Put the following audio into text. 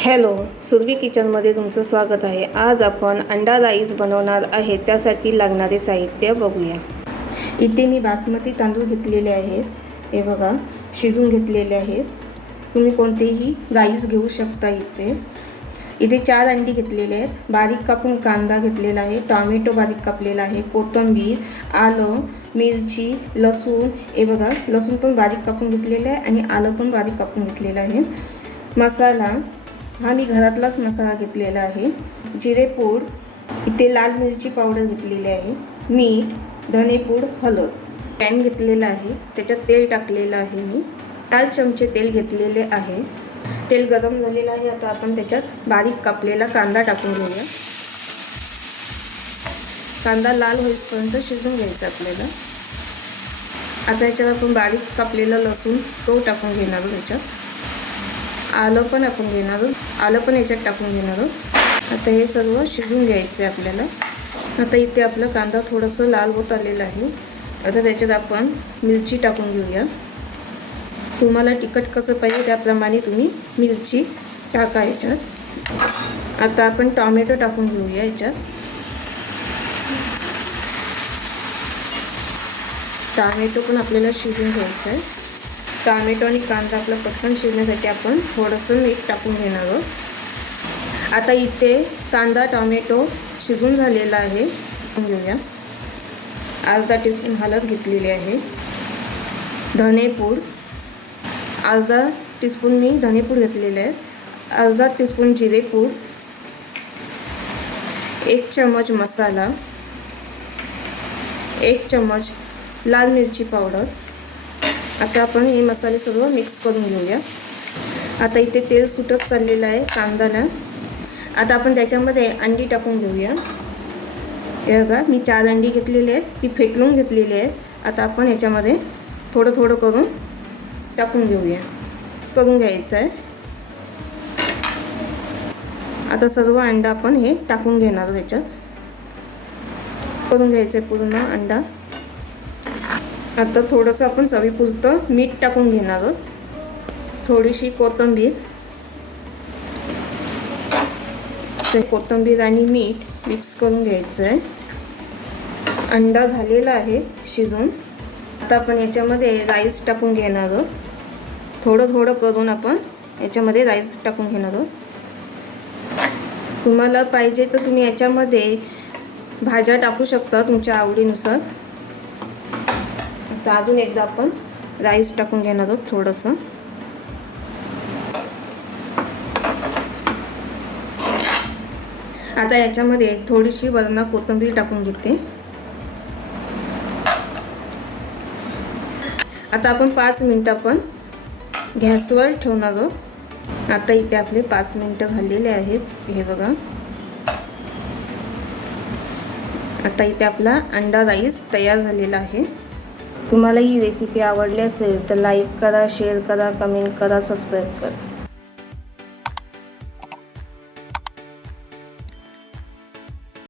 Hello, Surabhi किचनमध्ये तुमचं स्वागत आहे। आज आपण अंडा राईस बनवणार आहे। त्यासाठी लागणारे साहित्य बघूया। इथे मी बासमती तांदूळ घेतलेले आहेत, हे बघा शिजून घेतलेले आहेत। तुम्ही कोणतेही राईस घेऊ शकता। इथे 4 अंडी घेतलेले आहेत, बारीक कापून कांदा घेतलेला आहे, टोमॅटो बारीक कापलेला आहे, कोथिंबीर, आलं, मिरची, लसूण, हे बघा लसूण पण बारीक कापून घेतलेला आहे आणि आलं पण बारीक कापून घेतलेलं आहे। मसाला हा मी घरातलाच मसाला घेतलेला आहे। जिरेपूड, इथे लाल मिरची पावडर घेतलेली आहे, मीठ, धनेपूड, हळद। पॅन घेतलेला आहे, त्याच्यात तेल टाकलेलं आहे। मी 4 चमचे तेल घेतलेले आहे। तेल गरम झालेलं आहे। आता आपण त्याच्यात बारीक कापलेला कांदा टाकून घेऊया। कांदा लाल होईपर्यंत शिजवून घ्यायचा आपल्याला। आता याच्यात आपण बारीक कापलेला लसूण तो टाकून घेणार आहोत। त्याच्यात आलं पण आपण घेणार आहोत, आलं पण याच्यात टाकून घेणार आहोत। आता हे सर्व शिजवून घ्यायचं आहे आपल्याला। आता इथे आपला कांदा थोडंसं लाल होत आलेला आहे। आता त्याच्यात आपण मिरची टाकून घेऊया। तुम्हाला तिखट कसं पाहिजे त्याप्रमाणे तुम्ही मिरची टाका याच्यात। आता आपण टोमॅटो टाकून घेऊया याच्यात। टोमॅटो पण आपल्याला शिजवून घ्यायचं आहे। टोमॅटो आणि कांदा आपला पटकन शिजण्यासाठी आपण थोडंसं मीठ टाकून घेणार आहोत। आता इथे कांदा टोमॅटो शिजून झालेला आहे, घेऊया। अर्धा टीस्पून हळद घेतलेली आहे, धनेपूड अर्धा टीस्पून मी धनेपूड घेतलेले आहे, अर्धा टीस्पून जिरेपूड, 1 चम्मच मसाला, 1 चम्मच लाल मिरची पावडर। आता आपण हे मसाले सर्व मिक्स करून घेऊया। आता इथे तेल सुटत चाललेलं आहे कांद्याला। आता आपण त्याच्यामध्ये अंडी टाकून घेऊया। हे बघा मी 4 अंडी घेतलेली आहेत, ती फेटून घेतलेली आहेत। आता आपण याच्यामध्ये थोडं थोडं करून टाकून घेऊया, करून घ्यायचं आहे। आता सर्व अंडा आपण हे टाकून घेणार आहोत, याच्यात करून घ्यायचं आहे पूर्ण अंडा। आता थोडंसं आपण चवीपुरतं मीठ टाकून घेणार आहोत, थोडीशी कोथिंबीर। कोथिंबीर आणि मीठ मिक्स करून घ्यायचं आहे। अंडा झालेला आहे शिजून। आता आपण याच्यामध्ये राईस टाकून घेणार आहोत, थोडं थोडं करून आपण याच्यामध्ये राईस टाकून घेणार आहोत। तुम्हाला पाहिजे तर तुम्ही याच्यामध्ये भाज्या टाकू शकता तुमच्या आवडीनुसार। आता अजून एकदा आपण राईस टाकून घेणार आहोत थोडंसं। आता याच्यामध्ये थोडीशी वरनं कोथिंबीर टाकून घेते। आता आपण 5 मिनिटं आपण गॅसवर ठेवणार आहोत। आता इथे आपले 5 मिनिटं झालेले आहेत, हे बघा। आता इथे आपला अंडा राईस तयार झालेला आहे। तुम्हाला ही रेसिपी आवडली असेल तर लाईक करा, शेअर करा, कमेंट करा, सबस्क्राईब करा।